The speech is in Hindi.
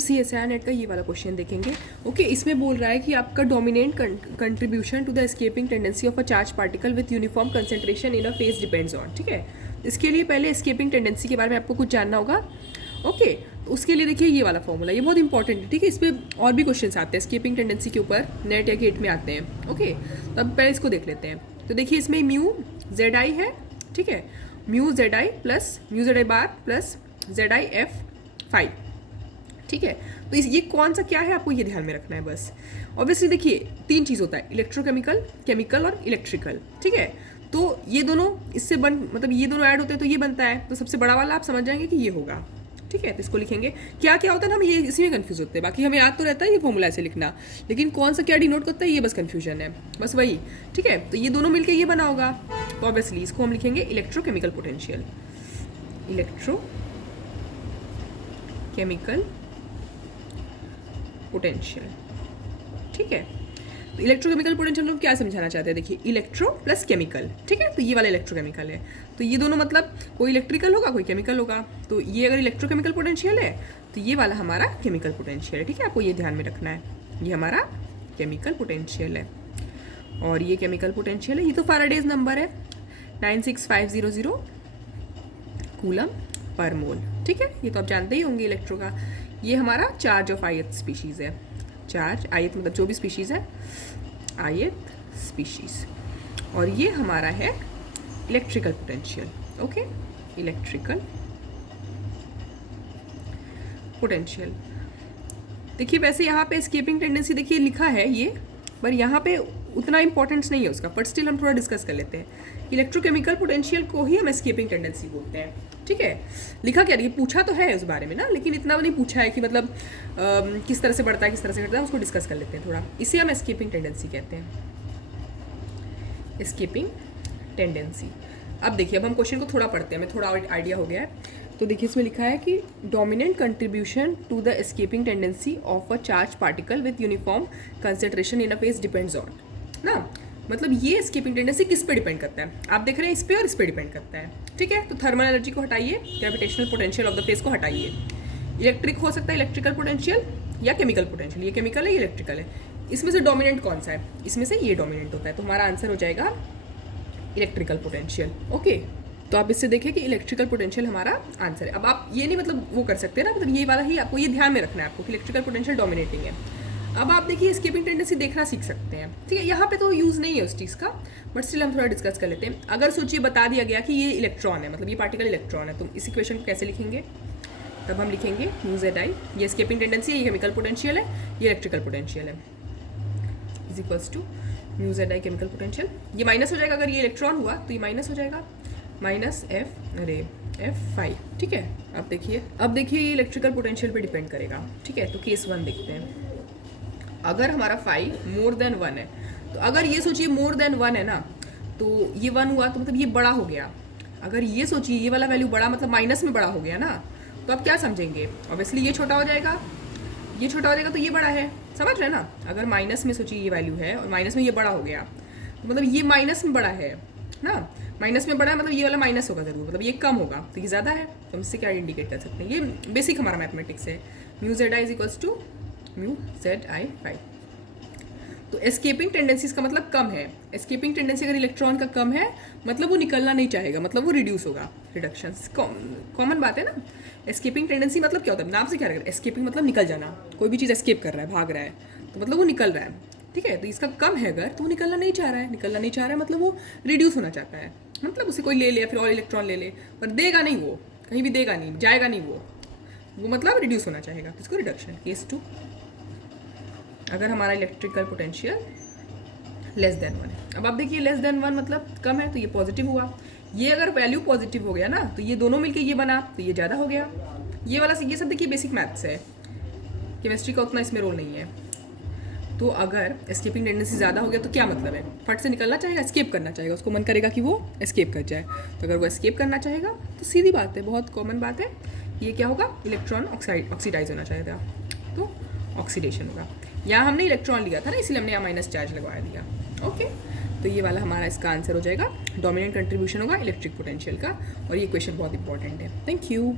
CSIR नेट का ये वाला क्वेश्चन देखेंगे। ओके, इसमें बोल रहा है कि आपका dominant contribution to the escaping tendency of a charge particle with uniform concentration in a phase depends on. ठीक है, इसके लिए पहले एस्केपिंग टेंडेंसी के बारे में आपको कुछ जानना होगा। ओके, तो उसके लिए देखिए ये वाला फॉर्मूला, ये बहुत इंपॉर्टेंट है। ठीक है, इस पर और भी क्वेश्चन आते हैं एस्केपिंग टेंडेंसी के ऊपर, नेट या गेट में आते हैं। ओके, तो अब पहले इसको देख लेते हैं। तो देखिए इसमें म्यू जेड आई है। ठीक है, mu Z I bar plus Z I F five. ठीक है, तो ये कौन सा क्या है आपको ये ध्यान में रखना है बस। ऑब्वियसली देखिए 3 चीज़ होता है, इलेक्ट्रोकेमिकल, केमिकल और इलेक्ट्रिकल। ठीक है, तो ये दोनों इससे मतलब ये दोनों ऐड होते हैं तो ये बनता है। तो सबसे बड़ा वाला आप समझ जाएंगे कि ये होगा। ठीक है, तो इसको लिखेंगे। क्या क्या होता है ना, हम ये इसी में कंफ्यूज होते हैं। बाकी हमें याद तो रहता है ये फॉर्मूला ऐसे लिखना, लेकिन कौन सा क्या डिनोट करता है ये बस कंफ्यूजन है, बस वही। ठीक है, तो ये दोनों मिलकर ये बना होगा। तो ऑब्वियसली इसको हम लिखेंगे इलेक्ट्रोकेमिकल पोटेंशियल, इलेक्ट्रोकेमिकल पोटेंशियल। ठीक है, तो इलेक्ट्रोकेमिकल पोटेंशियल हम क्या समझाना चाहते हैं, देखिए इलेक्ट्रो प्लस केमिकल। ठीक है, तो ये वाला इलेक्ट्रोकेमिकल है, तो ये दोनों मतलब कोई इलेक्ट्रिकल होगा कोई केमिकल होगा। तो ये अगर इलेक्ट्रोकेमिकल पोटेंशियल है तो ये वाला हमारा केमिकल पोटेंशियल है। ठीक है, आपको ये ध्यान में रखना है, ये हमारा केमिकल पोटेंशियल है और ये केमिकल पोटेंशियल है। ये तो फैराडेज नंबर है 96500 कूलम पर मोल। ठीक है, ये तो आप जानते ही होंगे इलेक्ट्रो का। ये हमारा चार्ज ऑफ ith स्पीशीज़ है। चार्ज ith मतलब जो भी स्पीशीज़ है, ith स्पीशीज़। और ये हमारा है electrical potential. Okay, electrical potential. देखिए वैसे यहाँ पे एस्केपिंग टेंडेंसी देखिए लिखा है ये, पर यहाँ पे उतना इंपॉर्टेंस नहीं है उसका, बट स्टिल हम थोड़ा डिस्कस कर लेते हैं। इलेक्ट्रोकेमिकल पोटेंशियल को ही हम एस्केपिंग टेंडेंसी बोलते हैं। ठीक है, लिखा क्या, ये पूछा तो है उस बारे में ना, लेकिन इतना नहीं पूछा है कि मतलब किस तरह से बढ़ता है किस तरह से घटता है, उसको डिस्कस कर लेते हैं थोड़ा। इसे हम एस्केपिंग टेंडेंसी कहते हैं, एस्केपिंग टेंडेंसी। अब देखिए, अब हम क्वेश्चन को थोड़ा पढ़ते हैं, हमें थोड़ा आइडिया हो गया है। तो देखिए इसमें लिखा है कि dominant contribution to the escaping tendency of a charge particle with uniform concentration in a phase depends on ना, मतलब ये एस्केपिंग टेंडेंसी किस पे डिपेंड करता है, आप देख रहे हैं इस पे और इस पे डिपेंड करता है। ठीक है, तो थर्मल एनर्जी को हटाइए, gravitational potential of the phase को हटाइए। इलेक्ट्रिक हो सकता है इलेक्ट्रिकल पोटेंशियल या केमिकल पोटेंशियल, ये केमिकल है ये इलेक्ट्रिकल है। इसमें से डोमिनेंट कौन सा है, इसमें से ये डोमिनेंट होता है, तो हमारा आंसर हो जाएगा इलेक्ट्रिकल पोटेंशियल। ओके, तो आप इससे देखें कि इलेक्ट्रिकल पोटेंशियल हमारा आंसर है। अब आप ये नहीं मतलब वो कर सकते ना, मतलब ये वाला ही आपको ये ध्यान में रखना है आपको कि इलेक्ट्रिकल पोटेंशियल डोमिनेटिंग है। अब आप देखिए एस्केपिंग टेंडेंसी देखना सीख सकते हैं। ठीक है, यहाँ पे तो यूज़ नहीं है उस चीज़ का, बट स्टिल हम थोड़ा डिस्कस कर लेते हैं। अगर सोचिए बता दिया गया कि ये इलेक्ट्रॉन है, मतलब ये पार्टिकल इलेक्ट्रॉन है, तो इस इक्वेशन को कैसे लिखेंगे, तब हम लिखेंगे म्यू जेड आई, ये एस्केपिंग टेंडेंसी है, ये केमिकल पोटेंशियल है, ये इलेक्ट्रिकल पोटेंशियल है, is equals to mu Z I chemical potential. ये माइनस हो जाएगा, अगर ये इलेक्ट्रॉन हुआ तो ये माइनस हो जाएगा, माइनस F5। ठीक है, अब देखिए ये इलेक्ट्रिकल पोटेंशियल पे डिपेंड करेगा। ठीक है, तो केस 1 देखते हैं। अगर हमारा 5 मोर देन 1 है, तो अगर ये सोचिए मोर देन 1 है ना, तो ये 1 हुआ तो मतलब ये बड़ा हो गया। अगर ये सोचिए ये वाला वैल्यू बड़ा मतलब माइनस में बड़ा हो गया ना, तो आप क्या समझेंगे, ऑब्वियसली ये छोटा हो जाएगा, ये छोटा हो जाएगा तो ये बड़ा है, समझ रहे हैं ना। अगर माइनस में सोचिए ये वैल्यू है और माइनस में ये बड़ा हो गया, तो मतलब ये माइनस में बड़ा है ना, माइनस में बड़ा है मतलब ये वाला माइनस होगा ज़रूर, मतलब ये कम होगा तो ये ज़्यादा है। तो हम इससे क्या इंडिकेट कर सकते हैं, ये बेसिक हमारा मैथमेटिक्स है। Mu Z I is equals to mu Z I 5। तो एस्केपिंग टेंडेंसीज का मतलब कम है। एस्केपिंग टेंडेंसी अगर इलेक्ट्रॉन का कम है मतलब वो निकलना नहीं चाहेगा, मतलब वो रिड्यूस होगा, रिडक्शन कॉमन बात है ना। एस्केपिंग टेंडेंसी मतलब क्या होता है, नाम से क्या लग रहा है, एस्केपिंग मतलब निकल जाना, कोई भी चीज़ एस्केप कर रहा है, भाग रहा है, तो मतलब वो निकल रहा है। ठीक है, तो इसका कम है अगर, तो वो निकलना नहीं चाह रहा है, निकलना नहीं चाह रहा है मतलब वो रिड्यूस होना चाहता है, मतलब उसे कोई ले ले फिर और इलेक्ट्रॉन ले ले, पर देगा नहीं, वो कहीं भी देगा नहीं, जाएगा नहीं वो मतलब रिड्यूस होना चाहेगा, इसको रिडक्शन। केस 2, अगर हमारा इलेक्ट्रिकल पोटेंशियल लेस देन 1 है। अब आप देखिए लेस देन 1 मतलब कम है, तो ये पॉजिटिव हुआ। ये अगर वैल्यू पॉजिटिव हो गया ना, तो ये दोनों मिलके ये बना, तो ये ज़्यादा हो गया। ये वाला ये सब देखिए बेसिक मैथ्स है, केमिस्ट्री का उतना इसमें रोल नहीं है। तो अगर एस्केपिंग टेंडेंसी ज़्यादा हो गया तो क्या मतलब है, फट से निकलना चाहेगा, एस्केप करना चाहेगा, उसको मन करेगा कि वो एस्केप कर जाए। तो अगर वो एस्केप करना चाहेगा तो सीधी बात है, बहुत कॉमन बात है, ये क्या होगा, इलेक्ट्रॉन ऑक्सीडाइज होना चाहेगा, तो ऑक्सीडेशन होगा। यहाँ हमने इलेक्ट्रॉन लिया था ना, इसलिए हमने यहाँ माइनस चार्ज लगवा दिया। ओके, तो ये वाला हमारा इसका आंसर हो जाएगा, डोमिनेंट कंट्रीब्यूशन होगा इलेक्ट्रिक पोटेंशियल का, और ये क्वेश्चन बहुत इंपॉर्टेंट है। Thank you.